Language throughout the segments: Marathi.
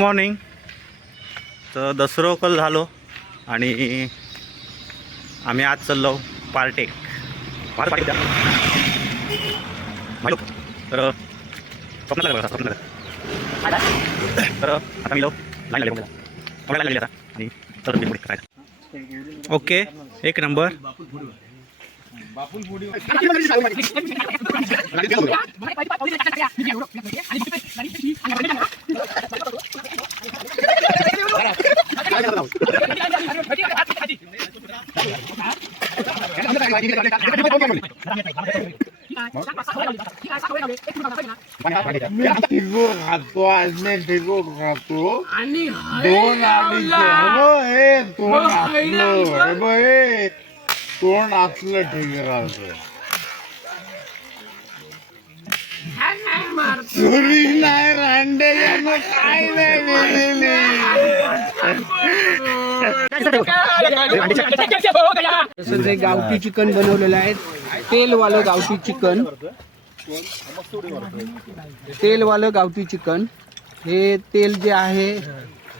मॉर्निंग. तर दसरोकल झालो आणि आम्ही आज चाललो पार्टेक तर स्वप्न तर आता मी लाईन लागली आता आणि ओके एक नंबर. खातो आज मी ढिगो खातो दोन तोंड असलं ठीक राहतो चोरी नाही रांडे काय तसंच एक गावठी चिकन बनवलेलं आहे. तेलवालं गावठी चिकन, तेलवालं गावठी चिकन. हे तेल जे आहे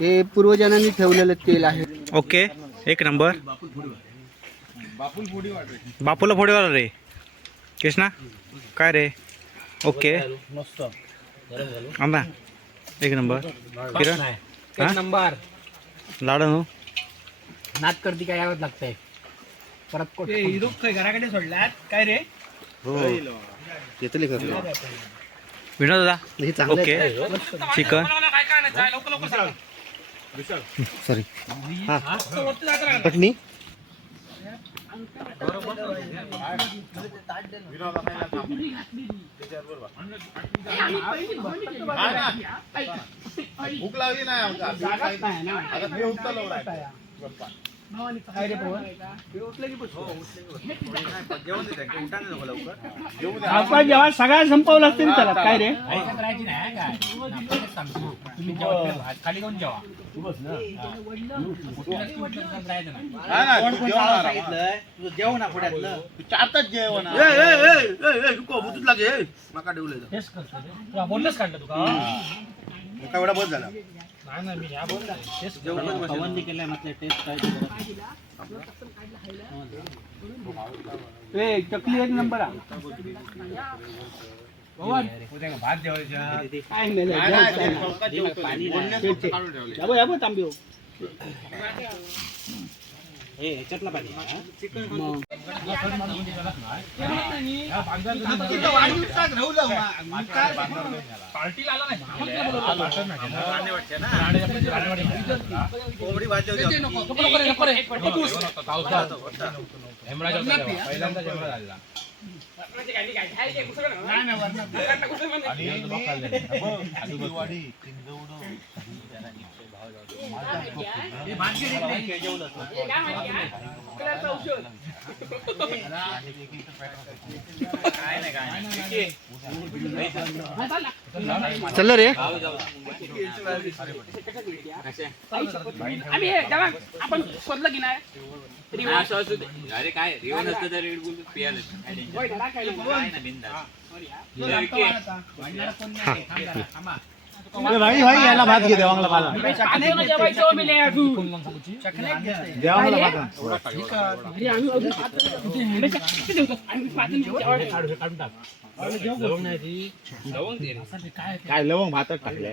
हे पूर्वजांनी ठेवलेलं तेल आहे. ओके एक नंबर. बापूला फोडीवाला रे कृष्णा काय रे. ओके आंबा एक नंबर. किरण एक नंबर. लाडू नाद करती काय यावं लागतंय परत घराकडे सोडलात काय रे. विनोद दादा ओके चिकन सॉरी चटणी भूक लागली नाही जेव्हा सगळ्या संपवलं असतील त्याला काय रे. खाली कोण जेव्हा जेवण चारच जेवण लागे माका ठेवलं बोललंच काढलं तुका काय एवढा बस झाला. चकली एक नंबर भात तांबी ह्याच्यातला पाणी चल रे. आपण शोधलं की नाही अरे काय रिव्हन असतं तर रेड बुल पियाला भाई भाई याला भात घे देवांगला पाला देवांगला काय लवंग भातात टाकले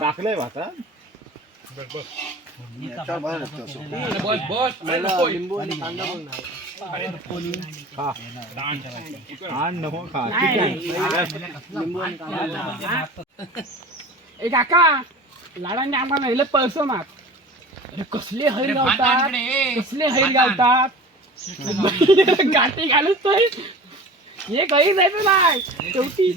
टाकलंय भातात काका लाडांनी आम्हाला नेलं पळसो मात. अरे कसले हैर गावतात, कसले हैर गावतात. गाठी घालूच हे काही जायचं नाही. शेवटी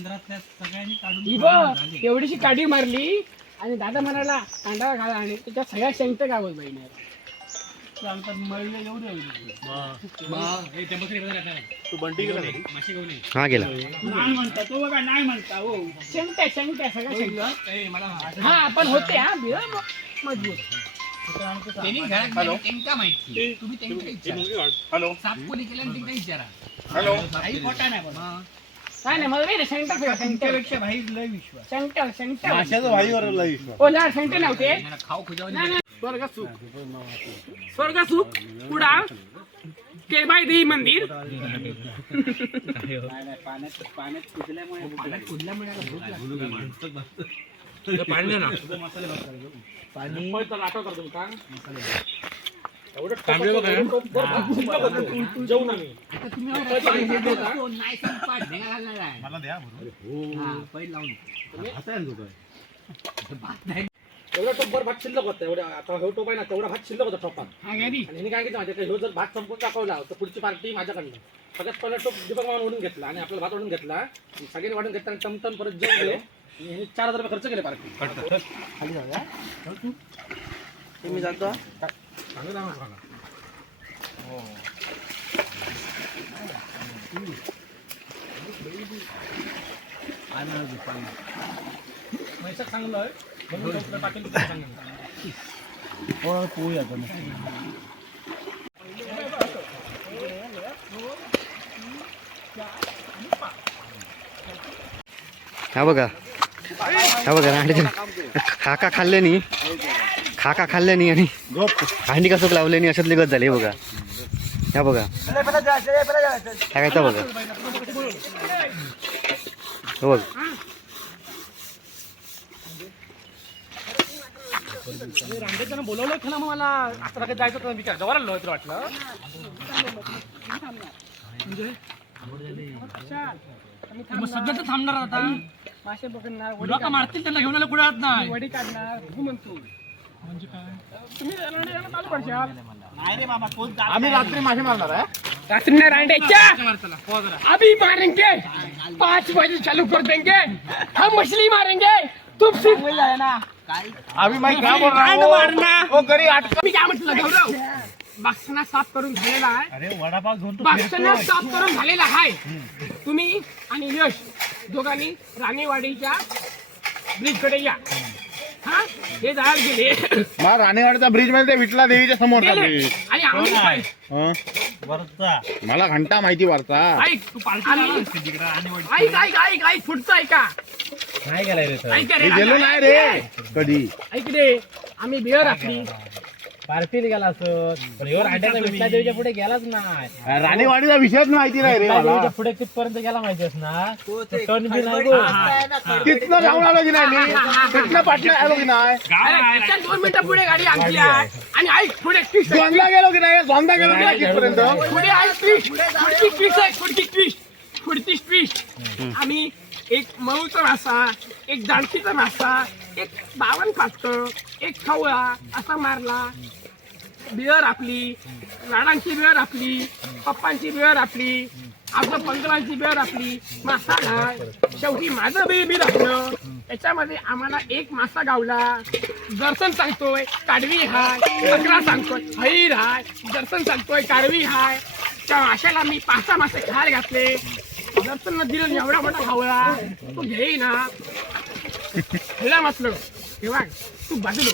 एवढीशी काठी मारली आणि दादा म्हणाला कांदा घाला आणि त्याच्या सगळ्या शेंगट गावत बहिणी हा गेला नाही म्हणता तो बघा नाही म्हणता हो शेंगट्या शेंगट्या सगळ्या शेंगट हा आपण होते हा मजबूत. हॅलो साप कोणी केलं विचारा. हॅलो काही खोटा नाही पण नाही मला नाही सेंटर सेंटरपेक्षा भाई लय विश्वास सेंटर माशाचं भाईवर लय विश्वास. ओ ना सेंटर नव्हते खाऊ खुजावून नाही स्वर्ग सुख पुढा केळबाई देवी मंदिर मला द्या एवढा टोपभर भात शिल्लक होता एवढा आता हे टोप आहे ना तेवढा भात शिल्लक होता टोपात हा घ्यावी आणि काय केलं माहिती ह्यो जर भात संपून दाखवला तर पुढची पार्टी माझ्याकडनं सगळ्यात पहिला टोप दीपक मामा ओढून घेतला आणि आपला भात ओढून घेतला सगळ्यांनी वाढून घेतला आणि टमटम परत जेवण गेले आणि ह्यांनी 4,000 रुपये खर्च केले पार्टी खाली जाऊया तुम्ही जातो चांगलं जाणार बघा. म्हैसाक चांगलं आहे म्हणून टोपलं टाकेल तिथे चांगलं. पोहूया पण हा बघा रांडे खाका खाल्ल्यानी आणि भांडी कसं लावल्यानी अशातली गत झाली बघा. ह्या बघा टाकायचं बघा हो बघ रांडेचं बोलवलं खरं मग मला आता काय जायचं होतं विचार जवळ आलो तर वाटलं मग सध्या तर थांबणार आता मासे पकडणार लोक मारतील त्यांना घेऊन आलं कुठे आत नाही वडी काढणार तू म्हणतो म्हणजे काय तुम्ही चालू पडशाल आम्ही रात्री मासे मारणार आहे. रात्री में रांडेच्या अभी मारेंगे 5 बजे चालू कर देंगे हम मछली मारेंगे तुम सिर्फ ना आम्ही माहिती काय बोलणार हो घरी मी काय म्हटलं गौरव बाक्सना साफ करून झालेला आहे. अरे वडापाव घेऊन बाक्सना साफ करून झालेला आहे. तुम्ही आणि यश दोघांनी राणीवाडीच्या ब्रिज कडे या. हा हे जायला गेले मग राणेवाडीचा ब्रिज मध्ये विठला देवीच्या समोर गेले. आणि आम्ही काय? मला घंटा माहिती वारता ऐक तू ऐक पुढचं ऐका नाही गेलाय रे ऐक रे मी गेलो नाही रे कधी. ऐक रे आम्ही बिअर आपली पार्टीला गेला असत पण ह्यो रांड्याचा विठला देवीच्या पुढे गेलाच नाही राणेवाडीचा विषयच माहिती नाही रे मला. पुढे कितपर्यंत गेला माहिती असणार टर्न बी नाही गो. तिथनं जाऊन आलो की नाही मी तिथनं पाटणा आलो की नाही त्याच्या 2 मिनिटं पुढे गाडी आमची आहे आणि ऐक पुढे twist आहे. दोनदा गेलो की नाही दोनदा गेलो की नाही तिथपर्यंत. पुढे ऐक twist. पुढची twist आहे पुढची twist आम्ही एक मऊचा मासा एक जाणकीचा मासा एक बावन पातळ एक खवळा असा मारला. बिअर आपली लाडांची बिअर आपली पप्पांची बिअर आपली आपलं पंकलांची बिअर आपली मासा घाल शेवटी माझं बी राखलं. याच्यामध्ये आम्हाला एक मासा गावला. दर्शन सांगतोय काढवी हाय सकरा सांगतोय हैर हाय दर्शन सांगतोय काढवी हाय. त्या माशाला मी 5-6 मासे खायला घातले. दर्शन दिलं एवढा मोठा खावळा तू घेई ना हिला म्हटलं तेव्हा तू बाजूलो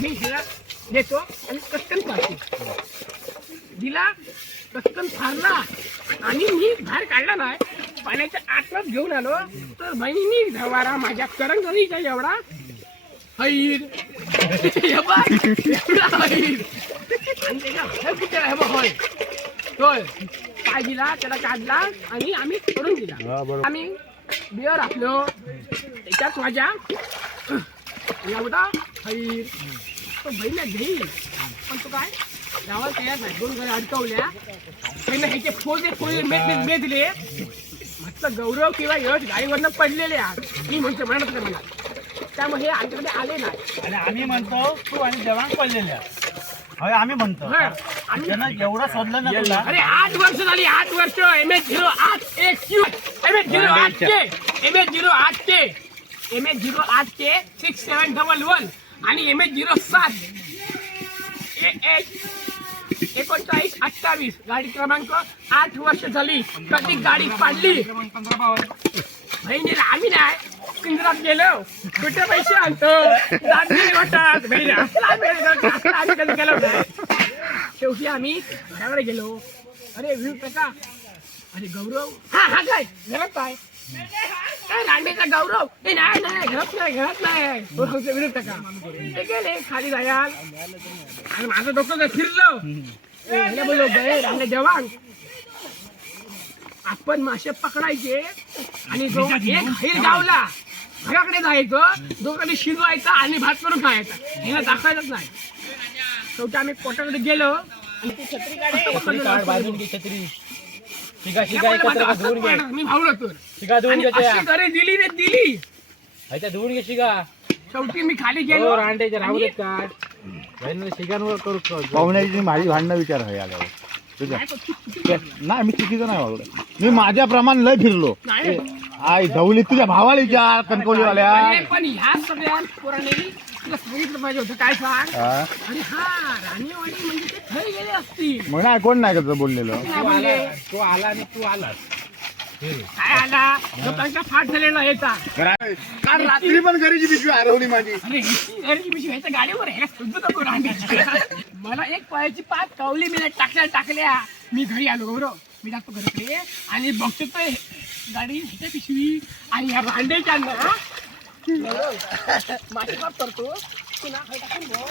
मी हिला देतो आणि कटकन फारतो. दिला कटकन फारला आणि मी बाहेर काढला नाही पाण्याच्या आतच घेऊन आलो तर बहिणीनी झवारा माझ्या करंगळीचा एवढा हैर एवढा हैर आणि त्याच्या बाहेर कुठे आहे बघ होय होय काय दिला त्याला काढला आणि आम्ही करून दिला. आम्ही बिअर आपलो त्याच्यात माझ्या एवढा हैर तो बहिणीला घेईल पण तो काय गावात तयार नाही. 2 घरे अडकवल्या त्यांना ह्याचे फोडले मेदले म्हटलं गौरव किंवा यश गाडीवरनं पडलेले आहेत मी म्हणतो म्हणत नाही मला त्यामुळे हे आमच्याकडे आले नाही. आणि आम्ही म्हणतो तू आणि जवान पडलेल्या होय आम्ही म्हणतो एवढं शोधलं ना तुला. अरे 8 वर्ष झाली 8 वर्ष MS08 MS08K 6711 आणि MS07 3928 गाडी क्रमांक 8 वर्ष झाली कधी गाडी पाडली बहिणीला आम्ही नाही पिंजरात गेलो कुठे पैसे आणतो वाटतात आम्ही कधी गेलो नाही. शेवटी आम्ही घराकडे गेलो. अरे 20 टका अरे गौरव हा काय घरात आहे काय रांडेचा गौरव नाही नाही घरात नाही विरोध टाका ते गेले खाली जायाल आणि माझं डोकं काय फिरलं बोललो गए रांडे जवान आपण मासे पकडायचे आणि जो एक हैर गावला घराकडे जायचं दोघांनी शिजवायचा आणि भात करून खायचा हिला दाखवायलाच नाही शेवटी आम्ही पोटाकडे गेलो आणि ती छत्री काढे मी भावलो तर घरी दिली रे दिली धुवून घे शिगा शेवटी मी खाली गेलो रांडेच्या राहू देत का शिगांवर करू पाहुण्याची माझी भांडणं विचार आहे आल्यावर नाही मी चुकीचं नाही वागलो मी माझ्याप्रमाणे लय फिरलो नाही आई धवली तुझ्या भावाला विचार कणकवलीवाल्या अरे पण ह्या सगळ्या पोरांनी तुला सांगितलं पाहिजे होतं काय सांग अरे हा राणीवाडी म्हणजे ते थंय गेले असतील म्हणा कोण नाही कसं बोललेलं काय बोलले? तू आला आणि तू आलास काय आला लोकांचा फाट झालेला याचा काल रात्री पण घरीची पिशवी हरवली माझी अरे घरची पिशवी ह्याच्या गाडीवर आहे सुद्धा नको रांगायची. मला एक पायाची पाच कवली मी टाकल्या मी घरी आलो गौरव मी टाकतो घराकडे आणि बघतो तर गाडी ह्याच्या पिशवी आणि ह्या भांड्याच्या माझी बाप करतो पुन्हा खाली टाकून बघ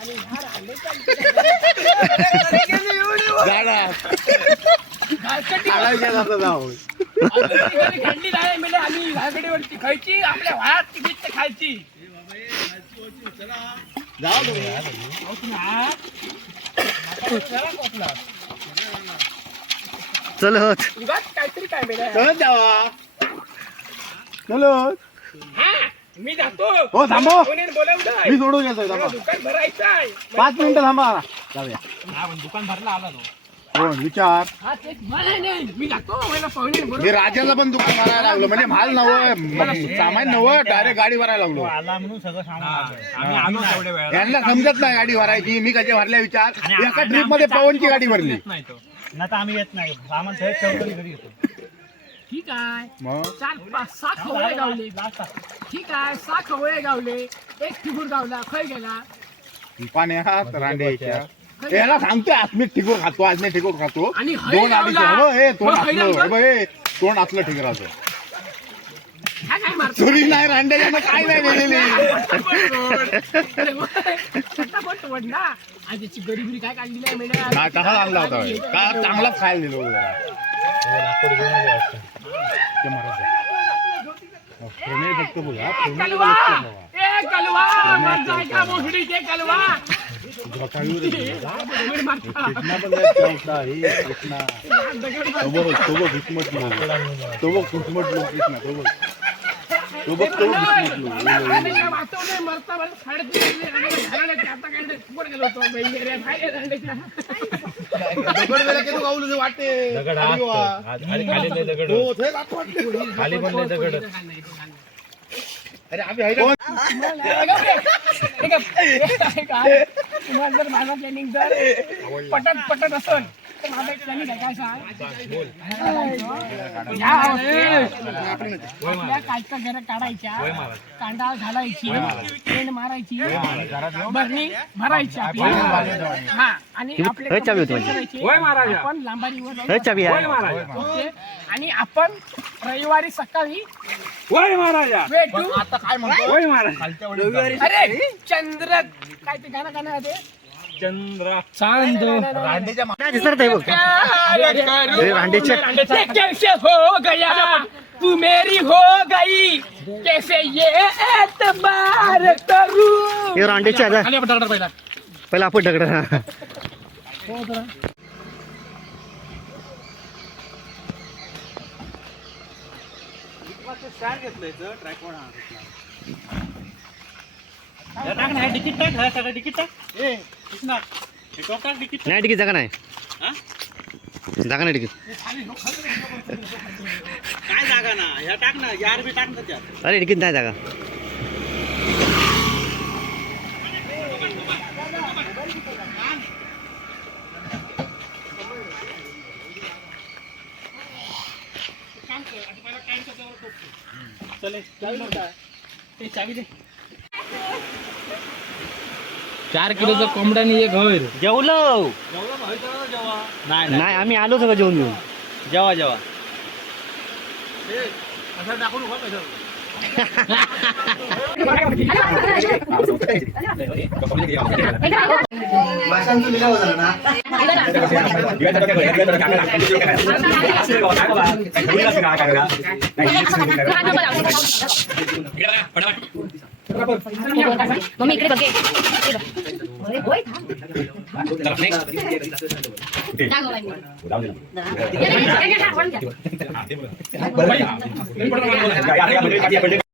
आणि ह्या रांडेच्या घडली नाही म्हणजे आम्ही घागडीवरती खायची आपल्या भात तिकीट खायची चलत उगाच काहीतरी काय बेटा चल जावा चलो हा मी जातो हो थांबो बोलवलं मी सोडून येतोय थांबा दुकान भरायचं आहे 5 मिनिटं थांबा जाऊया दुकान भरला आला तो हो विचार हा तेच मला नाही मी जातो मला पाहुणे मी बरोबर राजाला पण दुकान भरायला लागलो म्हणजे माल नवं सामान नवं डायरेक्ट गाडी भरायला लागलो आला म्हणून सगळं आम्ही आलो तेवढ्या वेळा यांना समजत नाही गाडी भरायची मी कशी भरल्या विचार एका ट्रिप मध्ये पवनची गाडी भरली नाही तर आम्ही येत नाही सामान सगळं ठेवतो घरी येतो ठीक आहे मग 4-5-6 खवळे गावले ठीक आहे 6 खवळे गावले एक फिगूर गावला खय गेला पाण्यात रांड्याच्या याला सांगतोय आज मी ठिकूर खातो आज मी ठिकूर खातो आणि हरी 2 अडीच लावला. हो हे तोंड हो, हरी असलं लावला. हे तोंड असलं ठिकराचं ह्या काय मारतो चोरी नाही रांड्याच्या काय नाही दिलेली पटापट वड ना आज त्याची गरिबी काय काढली नाही मेल्या नाही तसा आणला होता का चांगलाच खायला दिलो जरा ते मारत आहे. हो, प्रेमी फक्त बोला प्रेमी कलवा ए कलवा मर जाय का मोहडी ते कलवा दगड मारता. कृष्णा पण नाही ठेवता, ही कृष्णा तो बघ घुसमट लोक तो बघ घुसमट लोक कृष्णा तो बघ घुसमट लोक आणि काय वाचवलंय, मरता मला साडेतीन वाजले, आणि घराला ते आता काय ते फुकट गेलो होतो, बैल रे, काय रे दांड्याच्या. दगड वेळा केलो गावलं ते वाटे दगड खाली खाली दगड हो ते दाखव वाटते खाली पण लय दगड अरे आम्ही आहे ना तुम्हाला जर माझा प्लॅनिंग जर पटत असेल तर माझा एक प्लॅनिंग आहे, काय सांग या आपल्या कालच्या घरा काढायच्या, कांदा घालायची, पेंड मारायची, बरणी भरायची आपली. हा आणि आपले हे चावी होती कपडे माझी. करायचे. आपण लांबारीवर जाऊ. हे चावी आहे. ओके. आणि आपण रविवारी सकाळी भेटू. आता काय म्हणतो अरे चंद्र काय ते गाणं गाणं आहे ते चांद रांडेच्या काय दिसणार ते बघ हे रांडेच्या कैसे हो गया तू मेरी हो गई कैसे ये एतबार करूं. हे रांडेच्या आता खाली आपण दगड पहिला पहिला आपण दगड टाक ना तिकीट टाक हा सगळं तिकीट टाक ए कृष्णा हे टोक टाक तिकीट नाही तिकीट जागा नाही जागा नाही तिकीट काय जागा ना ह्या टाक ना यार बी टाक ना त्यात अरे तिकीट नाही जागा चले ते चावी दे 4 किलोचं कोंबडा आणि एक घर जेवलो नाही नाही आम्ही आलो सगळं जेवून घेऊन जेवा जेवा मम्मी इकडे बघे बरोबर